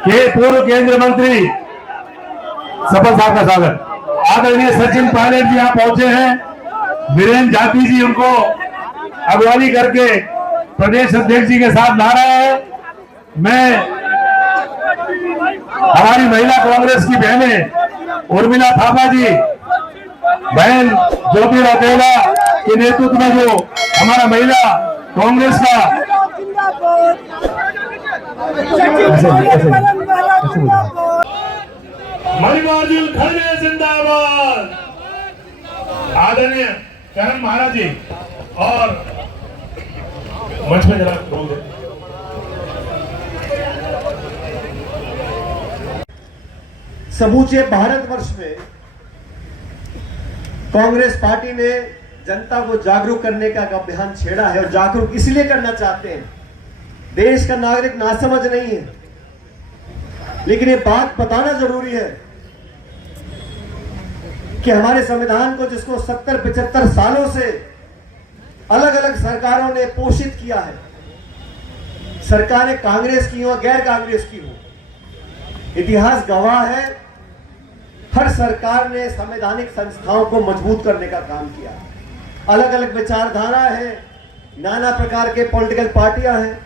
के पूर्व केंद्रीय मंत्री सफल साहब का स्वागत। आदरणीय सचिन पायलट जी यहाँ पहुंचे हैं। वीरेंद्र जाति जी उनको अगवानी करके प्रदेश अध्यक्ष जी के साथ ला रहे हैं। मैं हमारी महिला कांग्रेस की बहनें उर्मिला थापा जी, बहन ज्योति रौतेला के नेतृत्व में जो हमारा महिला कांग्रेस का मल्लिकार्जुन खड़गे जिंदाबाद, आदरणीय करण महाराज जी और मंच में जरा बोल दे। समूचे भारतवर्ष में कांग्रेस पार्टी ने जनता को जागरूक करने का अभियान छेड़ा है और जागरूक इसलिए करना चाहते हैं। देश का नागरिक नासमझ नहीं है, लेकिन ये बात बताना जरूरी है कि हमारे संविधान को, जिसको 70-75 सालों से अलग अलग सरकारों ने पोषित किया है, सरकारें कांग्रेस की हो गैर कांग्रेस की हो, इतिहास गवाह है हर सरकार ने संवैधानिक संस्थाओं को मजबूत करने का काम किया। अलग अलग विचारधारा है, नाना प्रकार के पॉलिटिकल पार्टियां हैं,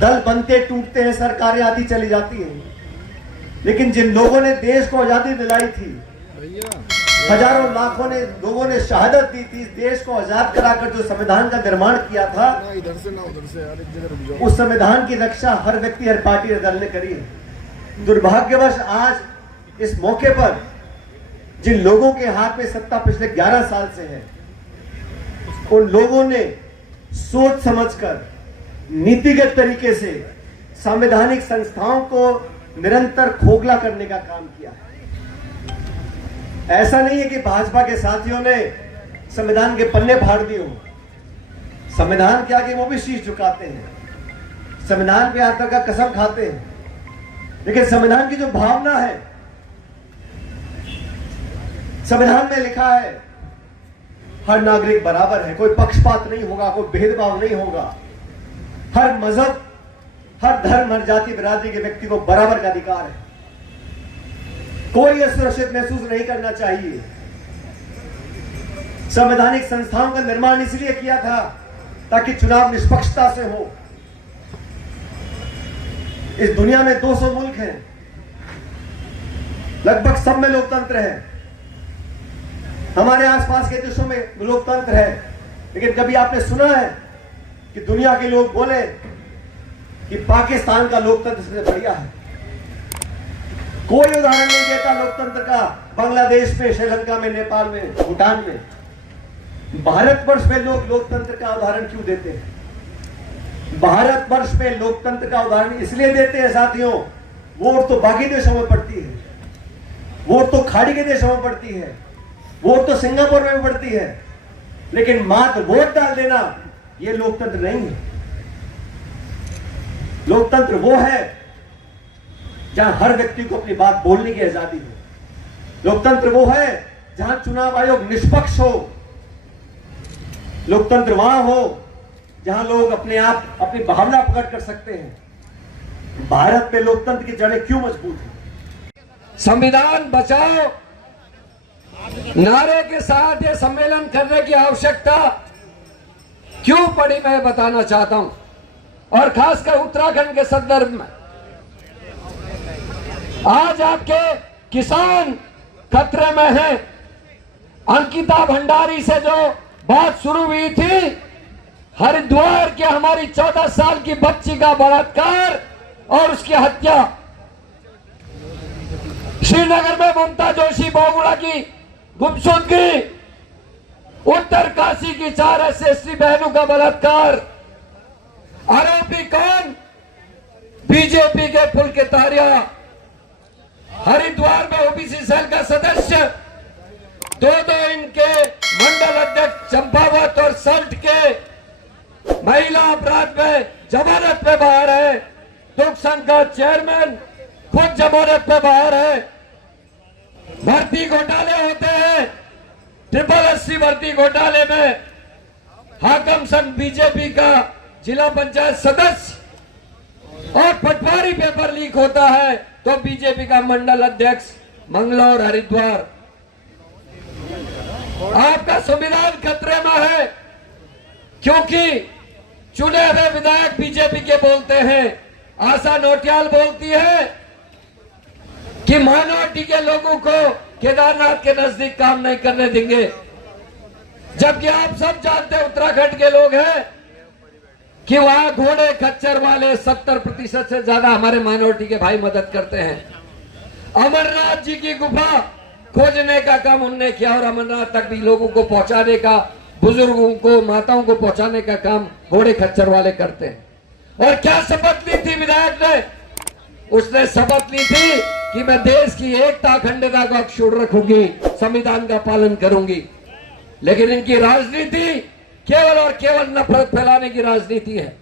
दल बनते टूटते हैं, सरकारें आती चली जाती हैं, लेकिन जिन लोगों ने देश को आजादी दिलाई थी, हजारों लाखों ने लोगों ने शहादत दी थी, देश को आजाद कराकर जो संविधान का निर्माण किया था, उस संविधान की रक्षा हर व्यक्ति हर पार्टी हर दल ने करी है। दुर्भाग्यवश आज इस मौके पर जिन लोगों के हाथ में सत्ता पिछले 11 साल से है, उन लोगों ने सोच समझकर नीतिगत तरीके से संवैधानिक संस्थाओं को निरंतर खोखला करने का काम किया है। ऐसा नहीं है कि भाजपा के साथियों ने संविधान के पन्ने फाड़ दिए हो। संविधान के आगे वो भी शीश झुकाते हैं, संविधान पे आकर का कसम खाते हैं, लेकिन संविधान की जो भावना है, संविधान में लिखा है हर नागरिक बराबर है, कोई पक्षपात नहीं होगा, कोई भेदभाव नहीं होगा, हर मजहब, हर धर्म, हर जाति बिरादरी के व्यक्ति को बराबर का अधिकार है, कोई असुरक्षित महसूस नहीं करना चाहिए। संवैधानिक संस्थाओं का निर्माण इसलिए किया था ताकि चुनाव निष्पक्षता से हो। इस दुनिया में 200 मुल्क हैं, लगभग सब में लोकतंत्र है, हमारे आसपास के देशों में लोकतंत्र है, लेकिन कभी आपने सुना है कि दुनिया के लोग बोले कि पाकिस्तान का लोकतंत्र सबसे बढ़िया है? कोई उदाहरण नहीं देता लोकतंत्र का बांग्लादेश में, श्रीलंका में, नेपाल में, भूटान में। भारतवर्ष में लोग लोकतंत्र का उदाहरण क्यों देते हैं? भारतवर्ष में लोकतंत्र का उदाहरण इसलिए देते हैं साथियों, वोट तो बाकी देशों में पड़ती है, वोट तो खाड़ी के देशों में पड़ती है, वोट तो सिंगापुर में पड़ती है, लेकिन मात्र वोट डाल देना यह लोकतंत्र नहीं है। लोकतंत्र वो है जहां हर व्यक्ति को अपनी बात बोलने की आजादी हो। लोकतंत्र वो है जहां चुनाव आयोग निष्पक्ष हो। लोकतंत्र वहां हो जहां लोग अपने आप अपनी भावना प्रकट कर सकते हैं। भारत में लोकतंत्र की जड़ें क्यों मजबूत है? संविधान बचाओ नारे के साथ ये सम्मेलन करने की आवश्यकता क्यों पड़ी, मैं बताना चाहता हूं, और खासकर उत्तराखंड के संदर्भ में। आज आपके किसान खतरे में हैं। अंकिता भंडारी से जो बात शुरू हुई थी, हरिद्वार के हमारी 14 साल की बच्ची का बलात्कार और उसकी हत्या, श्रीनगर में ममता जोशी बहुगुणा की गुमशुदगी, उत्तर काशी की 4 SC बहनों का बलात्कार, आरोपी कौन? बीजेपी के फुलकेतारिया, हरिद्वार में ओबीसी सेल का सदस्य, दो इनके मंडल अध्यक्ष चंपावत और सल्ट के महिला अपराध में जमानत पे बाहर है, दुख संघ का चेयरमैन खुद जमानत पे बाहर है। भर्ती घोटाले होते हैं, 888 भर्ती घोटाले में हाकम संघ बीजेपी का जिला पंचायत सदस्य और पटवारी पेपर लीक होता है तो बीजेपी का मंडल अध्यक्ष मंगलौर हरिद्वार। आपका संविधान खतरे में है क्योंकि चुने हुए विधायक बीजेपी के बोलते हैं। आशा नोटियाल बोलती है कि माइनॉरिटी के लोगों को केदारनाथ के नजदीक काम नहीं करने देंगे, जबकि आप सब जानते हैं उत्तराखंड के लोग हैं कि वहां घोड़े खच्चर वाले 70% से ज्यादा हमारे माइनॉरिटी के भाई मदद करते हैं। अमरनाथ जी की गुफा खोजने का काम उनने किया और अमरनाथ तक भी लोगों को पहुंचाने का, बुजुर्गों को, माताओं को पहुंचाने का काम घोड़े खच्चर वाले करते हैं। और क्या शपथ ली थी विधायक ने? उसने शपथ ली थी कि मैं देश की एकता अखंडता को अक्षुण्ण रखूंगी, संविधान का पालन करूंगी। लेकिन इनकी राजनीति केवल और केवल नफरत फैलाने की राजनीति है।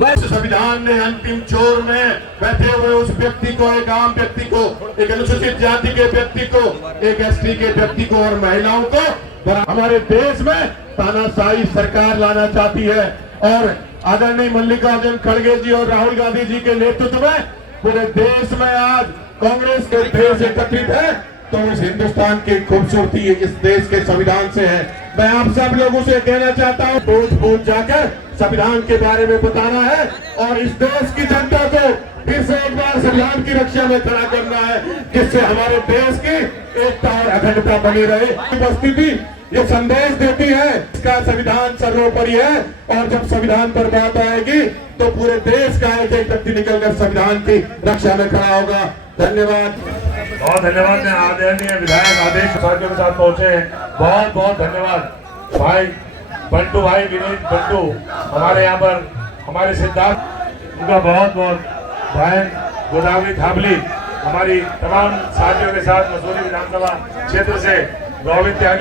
संविधान ने अंतिम छोर में बैठे हुए उस व्यक्ति को, एक आम व्यक्ति को, एक अनुसूचित जाति के व्यक्ति को, एक एसटी के व्यक्ति को और महिलाओं को हमारे देश में तानाशाही सरकार लाना चाहती है। और आदरणीय मल्लिकार्जुन खड़गे जी और राहुल गांधी जी के नेतृत्व में पूरे देश में आज कांग्रेस के देश एकत्रित है, तो इस हिंदुस्तान की खूबसूरती इस देश के संविधान से है। मैं आप सब लोगों से कहना चाहता हूँ, बूथ बूथ जाकर संविधान के बारे में बताना है और इस देश की जनता को फिर से एक बार संविधान की रक्षा में खड़ा करना है, जिससे हमारे देश की एकता और अखंडता बनी रहे। उपस्थिति ये संदेश देती है इसका संविधान सर्वोपरि है और जब संविधान पर बात आएगी तो पूरे देश का एक एक व्यक्ति निकलकर संविधान की रक्षा में खड़ा होगा। धन्यवाद। बहुत धन्यवाद। मैं आदरणीय विधायक आदेश साथियों के साथ पहुंचे हैं, बहुत बहुत धन्यवाद। भाई बंटू, भाई विनीत बंटू हमारे यहाँ पर, हमारे सिद्धार्थ, उनका बहुत बहुत, बहन गोदावरी थाबली, हमारी तमाम साथियों के साथ मसूरी विधानसभा क्षेत्र से गोविंद त्यागी